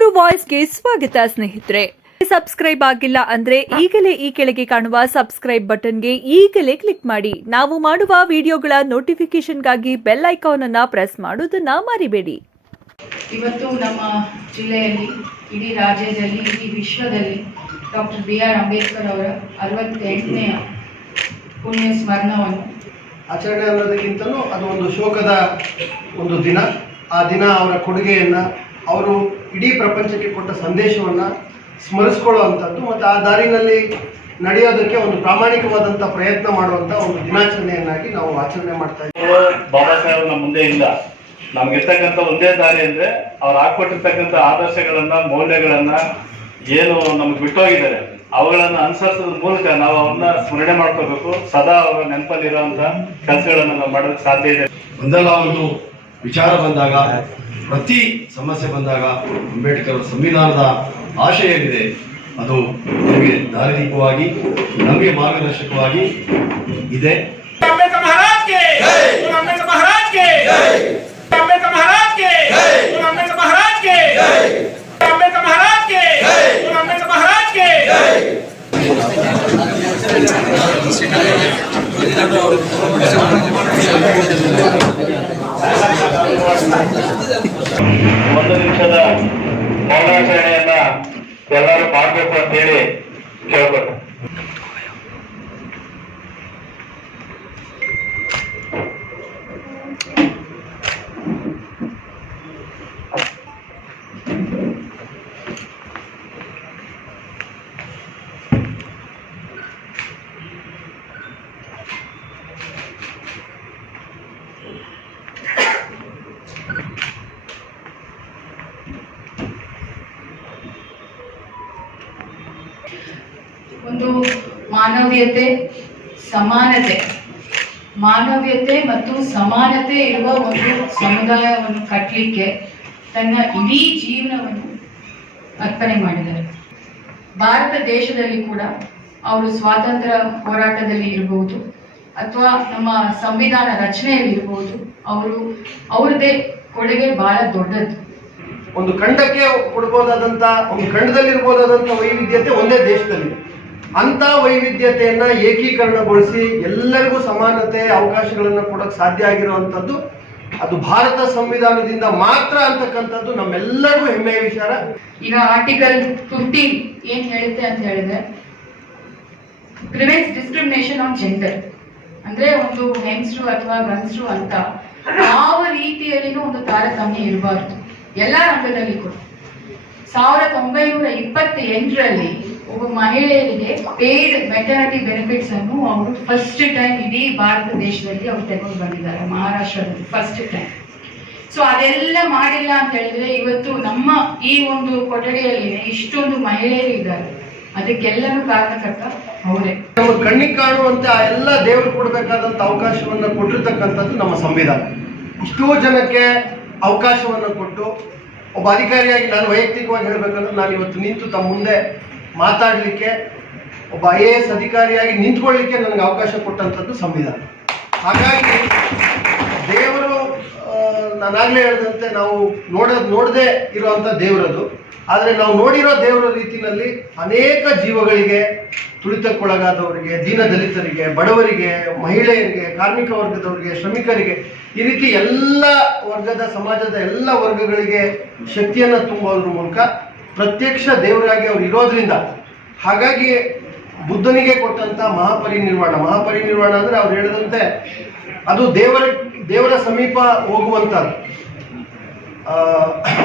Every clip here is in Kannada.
ತುಮಕೂರು ವಾಯ್ಸ್ಗೆ ಸ್ವಾಗತ ಸ್ನೇಹಿತರೆ. ಸಬ್ಸ್ಕ್ರೈಬ್ ಆಗಿಲ್ಲ ಅಂದ್ರೆ ಈಗಲೇ ಈ ಕೆಳಗೆ ಕಾಣುವ ಸಬ್ಸ್ಕ್ರೈಬ್ ಬಟನ್ಗೆ ಈಗಲೇ ಕ್ಲಿಕ್ ಮಾಡಿ. ನಾವು ಮಾಡುವ ವಿಡಿಯೋಗಳ ನೋಟಿಫಿಕೇಶನ್ಗಾಗಿ ಬೆಲ್ ಐಕಾನ್ ಅನ್ನ ಪ್ರೆಸ್ ಮಾಡೋದನ್ನ ಮರಿಬೇಡಿ. ಇವತ್ತು ನಮ್ಮ ಜಿಲ್ಲೆಯಲ್ಲಿ ಇಡೀ ರಾಜ್ಯದಲ್ಲಿ ಇಡೀ ವಿಶ್ವದಲ್ಲಿ ಡಾಕ್ಟರ್ ಬಿ ಆರ್ ಅಂಬೇಡ್ಕರ್ ಅವರ ಅರವತ್ತೆಂಟನೆಯ ಪುಣ್ಯ ಸ್ಮರಣವನ್ನು ಆಚರಣೆ ಅನ್ನೋದಕ್ಕಿಂತಲೂ ಅದು ಒಂದು ಶೋಕದ ಒಂದು ದಿನ. ಆ ದಿನ ಅವರ ಕೊಡುಗೆಯನ್ನು ಅವರು ಇಡೀ ಪ್ರಪಂಚಕ್ಕೆ ಕೊಟ್ಟ ಸಂದೇಶವನ್ನು ಸ್ಮರಿಸ್ಕೊಳ್ಳೋ ಅಂಥದ್ದು ಮತ್ತು ಆ ದಾರಿನಲ್ಲಿ ನಡೆಯೋದಕ್ಕೆ ಒಂದು ಪ್ರಾಮಾಣಿಕವಾದಂಥ ಪ್ರಯತ್ನ ಮಾಡುವಂಥ ಒಂದು ದಿನಾಚರಣೆಯನ್ನಾಗಿ ನಾವು ಆಚರಣೆ ಮಾಡ್ತಾ ಇದ್ದೀವಿ. ಬಾಬಾ ಸಾಹೇಬ್ ನಮ್ಮ ಮುಂದೆ ಇಲ್ಲ ನಮ್ಗಿರ್ತಕ್ಕಂಥ ಒಂದೇ ದಾರಿ ಅಂದರೆ ಅವ್ರು ಹಾಕ್ಕೊಟ್ಟಿರ್ತಕ್ಕಂಥ ಆದರ್ಶಗಳನ್ನ ಮೌಲ್ಯಗಳನ್ನ ಏನು ನಮ್ಗೆ ಬಿಟ್ಟೋಗಿದ್ದಾರೆ. ಅವುಗಳನ್ನು ಅನುಸರಿಸೋದ್ರ ಮೂಲಕ ನಾವು ಅವನ್ನ ಸ್ಮರಣೆ ಮಾಡ್ಕೋಬೇಕು. ಸದಾ ಅವರ ನೆನಪಲ್ಲಿರುವಂತ ಕೆಲಸಗಳನ್ನ ನಾವು ಮಾಡೋದಕ್ಕೆ ಸಾಧ್ಯ ಇದೆ. ಒಂದಲ್ಲ ಒಂದು ವಿಚಾರ ಬಂದಾಗ ಪ್ರತಿ ಸಮಸ್ಯೆ ಬಂದಾಗ ಅಂಬೇಡ್ಕರ್ ಸಂವಿಧಾನದ ಆಶಯ ಏನಿದೆ ಅದು ನಮಗೆ ದಾರಿದೀಪವಾಗಿ ನಮಗೆ ಮಾರ್ಗದರ್ಶಕವಾಗಿ ಇದೆ. ಒಂದು ಮಾನವೀಯತೆ, ಸಮಾನತೆ. ಮಾನವೀಯತೆ ಮತ್ತು ಸಮಾನತೆ ಇರುವ ಒಂದು ಸಮುದಾಯವನ್ನು ಕಟ್ಟಲಿಕ್ಕೆ ತನ್ನ ಇಡೀ ಜೀವನವನ್ನು ಅರ್ಪಣೆ ಮಾಡಿದ್ದಾರೆ. ಭಾರತ ದೇಶದಲ್ಲಿ ಕೂಡ ಅವರು ಸ್ವಾತಂತ್ರ್ಯ ಹೋರಾಟದಲ್ಲಿ ಇರಬಹುದು ಅಥವಾ ನಮ್ಮ ಸಂವಿಧಾನ ರಚನೆಯಲ್ಲಿ ಇರಬಹುದು. ಅವರು ಅವರದೇ ಕೊಡುಗೆ ಬಹಳ ದೊಡ್ಡದು. ಒಂದು ಖಂಡಕ್ಕೆ ಕೊಡ್ಬೋದಾದಂಥ ಒಂದು ಖಂಡದಲ್ಲಿರ್ಬೋದಾದಂಥ ವೈವಿಧ್ಯತೆ ಒಂದೇ ದೇಶದಲ್ಲಿ. ಅಂಥ ವೈವಿಧ್ಯತೆಯನ್ನು ಏಕೀಕರಣಗೊಳಿಸಿ ಎಲ್ಲರಿಗೂ ಸಮಾನತೆ, ಅವಕಾಶಗಳನ್ನು ಕೊಡೋಕ್ಕೆ ಸಾಧ್ಯ ಆಗಿರುವಂಥದ್ದು, ಅದು ಭಾರತ ಸಂವಿಧಾನದಿಂದ ಮಾತ್ರ ಅಂತಕ್ಕಂಥದ್ದು ನಮ್ಮೆಲ್ಲರಿಗೂ ಹೆಮ್ಮೆಯ ವಿಚಾರ. ಈಗ ಆರ್ಟಿಕಲ್ ಫಿಫ್ಟೀನ್ ಏನ್ ಹೇಳುತ್ತೆ ಅಂತ ಹೇಳಿದ್ರೆ ಪ್ರಿವೆಂಟ್ಸ್ ಡಿಸ್ಕ್ರಿಮಿನೇಷನ್ ಆನ್ ಜೆಂಡರ್ ಅಂದ್ರೆ ಒಂದು ಹೆಂಗಸರು ಅಥವಾ ಗಂಡಸರು ಅಂತ ಯಾವ ರೀತಿಯಲ್ಲಿನೂ ಒಂದು ತಾರತಮ್ಯ ಇರಬಾರ್ದು. ಎಲ್ಲ ರಂಗದಲ್ಲಿ ಕೂಡ. ಸಾವಿರದ ಒಂಬೈನೂರ ಇಪ್ಪತ್ತ ಎಂಟರಲ್ಲಿ ಒಬ್ಬ ಮಹಿಳೆಯರಿಗೆ ಪೇಯ್ಡ್ ಮೆಟರ್ನಿಟಿ ಬೆನಿಫಿಟ್ಸ್ ಅನ್ನು ಅವರು ಫಸ್ಟ್ ಟೈಮ್ ಇಡೀ ಭಾರತ ದೇಶದಲ್ಲಿ ಅವ್ರು ತಗೊಂಡು ಬಂದಿದ್ದಾರೆ, ಮಹಾರಾಷ್ಟ್ರದಲ್ಲಿ ಫಸ್ಟ್ ಟೈಮ್ ಸೊ ಅದೆಲ್ಲ ಮಾಡಿಲ್ಲ ಅಂತ ಹೇಳಿದ್ರೆ ಇವತ್ತು ನಮ್ಮ ಈ ಒಂದು ಕೊಠಡಿಯಲ್ಲಿ ಇಷ್ಟೊಂದು ಮಹಿಳೆಯರು ಇದ್ದಾರೆ. ಅದಕ್ಕೆಲ್ಲನೂ ಕಾರಣಕರ್ತ ಅವರೇ. ನಮ್ಮ ಕಣ್ಣಿಗೆ ಕಾಣುವಂತ ಎಲ್ಲ ದೇವರು ಕೊಡಬೇಕಾದಂಥ ಅವಕಾಶವನ್ನು ಕೊಟ್ಟಿರ್ತಕ್ಕಂಥದ್ದು ನಮ್ಮ ಸಂವಿಧಾನ. ಇಷ್ಟೋ ಜನಕ್ಕೆ ಅವಕಾಶವನ್ನು ಕೊಟ್ಟು ಒಬ್ಬ ಅಧಿಕಾರಿಯಾಗಿ ನಾನು ವೈಯಕ್ತಿಕವಾಗಿ ಹೇಳಬೇಕಂದ್ರೆ ನಾನು ಇವತ್ತು ನಿಂತು ತಮ್ಮ ಮುಂದೆ ಮಾತಾಡಲಿಕ್ಕೆ ಒಬ್ಬ ಐ ಎ ಎಸ್ ಅಧಿಕಾರಿಯಾಗಿ ನಿಂತ್ಕೊಳ್ಳಿಕ್ಕೆ ನನಗೆ ಅವಕಾಶ ಕೊಟ್ಟಂಥದ್ದು ಸಂವಿಧಾನ. ಹಾಗಾಗಿ ದೇವರು ನಾನಾಗಲೇ ಹೇಳಿದಂತೆ ನಾವು ನೋಡೋದು, ನೋಡದೆ ಇರುವಂಥ ದೇವರದು. ಆದರೆ ನಾವು ನೋಡಿರೋ ದೇವರ ರೀತಿಯಲ್ಲಿ ಅನೇಕ ಜೀವಗಳಿಗೆ ತುಳಿತಕ್ಕೊಳಗಾದವರಿಗೆ, ದೀನದಲಿತರಿಗೆ, ಬಡವರಿಗೆ, ಮಹಿಳೆಯರಿಗೆ, ಕಾರ್ಮಿಕ ವರ್ಗದವರಿಗೆ, ಶ್ರಮಿಕರಿಗೆ ಈ ರೀತಿ ಎಲ್ಲ ವರ್ಗದ ಸಮಾಜದ ಎಲ್ಲ ವರ್ಗಗಳಿಗೆ ಶಕ್ತಿಯನ್ನು ತುಂಬೋದ್ರ ಮೂಲಕ ಪ್ರತ್ಯಕ್ಷ ದೇವರಾಗಿ ಅವ್ರು ಇರೋದ್ರಿಂದ ಹಾಗಾಗಿ ಬುದ್ಧನಿಗೆ ಕೊಟ್ಟಂತ ಮಹಾಪರಿನಿರ್ವಾಣ ಮಹಾಪರಿನಿರ್ವಾಣ ಅಂದ್ರೆ ಅವ್ರು ಹೇಳಿದಂತೆ ಅದು ದೇವರ ದೇವರ ಸಮೀಪ ಹೋಗುವಂಥದ್ದು.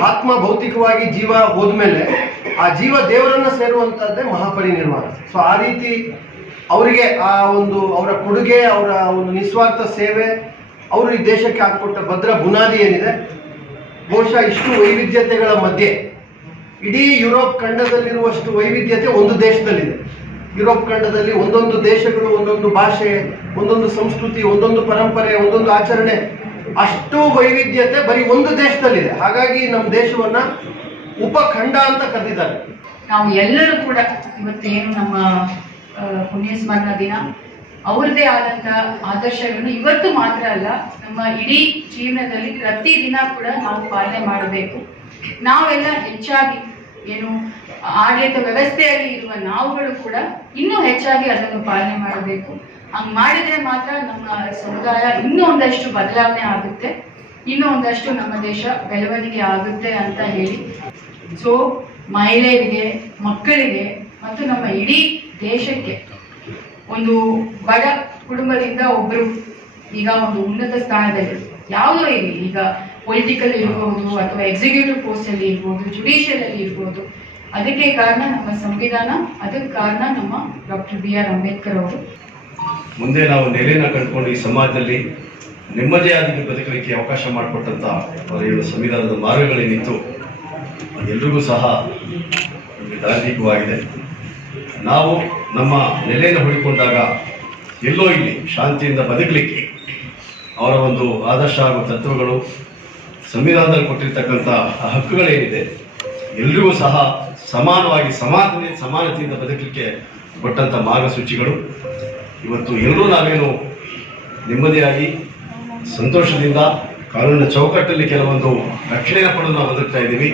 ಆತ್ಮ ಭೌತಿಕವಾಗಿ ಜೀವ ಹೋದ್ಮೇಲೆ ಆ ಜೀವ ದೇವರನ್ನ ಸೇರುವಂತದ್ದೇ ಮಹಾಪರಿನಿರ್ವಾಣ ಸೊ ಆ ರೀತಿ ಅವರಿಗೆ ಆ ಒಂದು, ಅವರ ಕೊಡುಗೆ, ಅವರ ಒಂದು ನಿಸ್ವಾರ್ಥ ಸೇವೆ ಅವರು ಈ ದೇಶಕ್ಕೆ ಹಾಕೊಟ್ಟ ಭದ್ರ ಬುನಾದಿ ಏನಿದೆ? ಬಹುಶಃ ಇಷ್ಟು ವೈವಿಧ್ಯತೆಗಳ ಮಧ್ಯೆ, ಇಡೀ ಯುರೋಪ್ ಖಂಡದಲ್ಲಿರುವಷ್ಟು ವೈವಿಧ್ಯತೆ ಒಂದು ದೇಶದಲ್ಲಿದೆ. ಯುರೋಪ್ ಖಂಡದಲ್ಲಿ ಒಂದೊಂದು ದೇಶಗಳು, ಒಂದೊಂದು ಭಾಷೆ, ಒಂದೊಂದು ಸಂಸ್ಕೃತಿ, ಒಂದೊಂದು ಪರಂಪರೆ, ಒಂದೊಂದು ಆಚರಣೆ, ಅಷ್ಟು ವೈವಿಧ್ಯತೆ ಬರೀ ಒಂದು ದೇಶದಲ್ಲಿದೆ. ಹಾಗಾಗಿ ನಮ್ಮ ದೇಶವನ್ನ ಉಪಖಂಡ ಅಂತ ಕರೆದಿದ್ದಾರೆ. ನಾವು ಎಲ್ಲರೂ ಕೂಡ ಇವತ್ತೇನು ನಮ್ಮ ಪುಣ್ಯ ಸ್ಮರಣ ದಿನ ಅವ್ರದ್ದೇ ಆದಂತಹ ಆದರ್ಶಗಳನ್ನು ಇವತ್ತು ಮಾತ್ರ ಅಲ್ಲ, ನಮ್ಮ ಇಡೀ ಜೀವನದಲ್ಲಿ ಪ್ರತಿ ದಿನ ಕೂಡ ನಾವು ಪಾಲನೆ ಮಾಡಬೇಕು. ನಾವೆಲ್ಲ ಹೆಚ್ಚಾಗಿ ಏನು ಆಡಳಿತ ವ್ಯವಸ್ಥೆಯಲ್ಲಿ ಇರುವ ನಾವುಗಳು ಕೂಡ ಇನ್ನೂ ಹೆಚ್ಚಾಗಿ ಅದನ್ನು ಪಾಲನೆ ಮಾಡಬೇಕು. ಹಂಗ್ ಮಾಡಿದ್ರೆ ಮಾತ್ರ ನಮ್ಮ ಸಮುದಾಯ ಇನ್ನೂ ಒಂದಷ್ಟು ಬದಲಾವಣೆ ಆಗುತ್ತೆ, ಇನ್ನೂ ಒಂದಷ್ಟು ನಮ್ಮ ದೇಶ ಬೆಳವಣಿಗೆ ಆಗುತ್ತೆ ಅಂತ ಹೇಳಿ. ಸೊ ಮಹಿಳೆಯರಿಗೆ, ಮಕ್ಕಳಿಗೆ ಮತ್ತು ನಮ್ಮ ಇಡೀ ದೇಶಕ್ಕೆ ಒಂದು ಬಡ ಕುಟುಂಬದಿಂದ ಒಬ್ಬರು ಈಗ ಒಂದು ಉನ್ನತ ಸ್ಥಾನದಲ್ಲಿ ಯಾವುದೋ ಇರಲಿ. ಈಗ ಪೊಲಿಟಿಕಲ್ ಇರ್ಬೋದು ಅಥವಾ ಎಕ್ಸಿಕ್ಯೂಟಿವ್ ಪೋಸ್ಟ್ ಅಲ್ಲಿ ಇರ್ಬೋದು ಜುಡಿಷಿಯಲ್ ಅಲ್ಲಿ ಇರ್ಬೋದು. ಅದಕ್ಕೆ ಕಾರಣ ನಮ್ಮ ಸಂವಿಧಾನ, ಅದಕ್ಕೆ ಕಾರಣ ನಮ್ಮ ಡಾಕ್ಟರ್ ಬಿ ಆರ್ ಅಂಬೇಡ್ಕರ್ ಅವರು. ಮುಂದೆ ನಾವು ನೆಲೆನ ಕಂಡುಕೊಂಡು ಈ ಸಮಾಜದಲ್ಲಿ ನೆಮ್ಮದಿ ಆದ ಬದುಕಲಿಕ್ಕೆ ಅವಕಾಶ ಮಾಡಿಕೊಟ್ಟಂತ ಏನು ಸಂವಿಧಾನದ ಮಾರ್ಗಗಳೇನಿತ್ತು ಎಲ್ರಿಗೂ ಸಹ ದಾರಿದೀಪವಾಗಿದೆ ನಾವು ನಮ್ಮ ನೆಲೆಯನ್ನು ಹುಡುಕೊಂಡಾಗ ಎಲ್ಲೋ ಇಲ್ಲಿ ಶಾಂತಿಯಿಂದ ಬದುಕಲಿಕ್ಕೆ ಅವರ ಒಂದು ಆದರ್ಶ ಹಾಗೂ ತತ್ವಗಳು ಸಂವಿಧಾನದಲ್ಲಿ ಕೊಟ್ಟಿರ್ತಕ್ಕಂಥ ಹಕ್ಕುಗಳೇನಿದೆ, ಎಲ್ರಿಗೂ ಸಹ ಸಮಾನವಾಗಿ ಸಮಾನ ಸಮಾನತೆಯಿಂದ ಬದುಕಲಿಕ್ಕೆ ಕೊಟ್ಟಂಥ ಮಾರ್ಗಸೂಚಿಗಳು. ಇವತ್ತು ಎಲ್ಲರೂ ನಾವೇನು ನೆಮ್ಮದಿಯಾಗಿ, ಸಂತೋಷದಿಂದ, ಕಾನೂನಿನ ಚೌಕಟ್ಟಲ್ಲಿ ಕೆಲವೊಂದು ರಕ್ಷಣೆಯ ಪಡೆದು ನಾವು ಬದುಕ್ತಾ ಇದ್ದೀವಿ.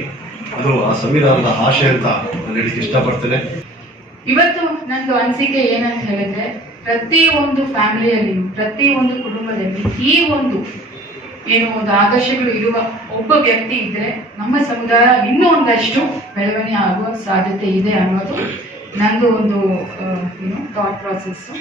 ಅದು ಆ ಸಂವಿಧಾನದ ಆಶೆ ಅಂತ ನಾನು ಹೇಳಲಿಕ್ಕೆ ಇಷ್ಟಪಡ್ತೇನೆ. ಇವತ್ತು ನಂದು ಅನಿಸಿಕೆ ಏನಂತ ಹೇಳಿದ್ರೆ, ಪ್ರತಿ ಒಂದು ಫ್ಯಾಮಿಲಿಯಲ್ಲಿಯೂ ಪ್ರತಿ ಒಂದು ಕುಟುಂಬದಲ್ಲಿ ಈ ಒಂದು ಏನು ಒಂದು ಆದರ್ಶಗಳು ಇರುವ ಒಬ್ಬ ವ್ಯಕ್ತಿ ಇದ್ರೆ ನಮ್ಮ ಸಮುದಾಯ ಇನ್ನೂ ಒಂದಷ್ಟು ಬೆಳವಣಿಗೆ ಆಗುವ ಸಾಧ್ಯತೆ ಇದೆ ಅನ್ನೋದು ನಂದು ಒಂದು ಏನು ಥಾಟ್ ಪ್ರಾಸೆಸ್ಸು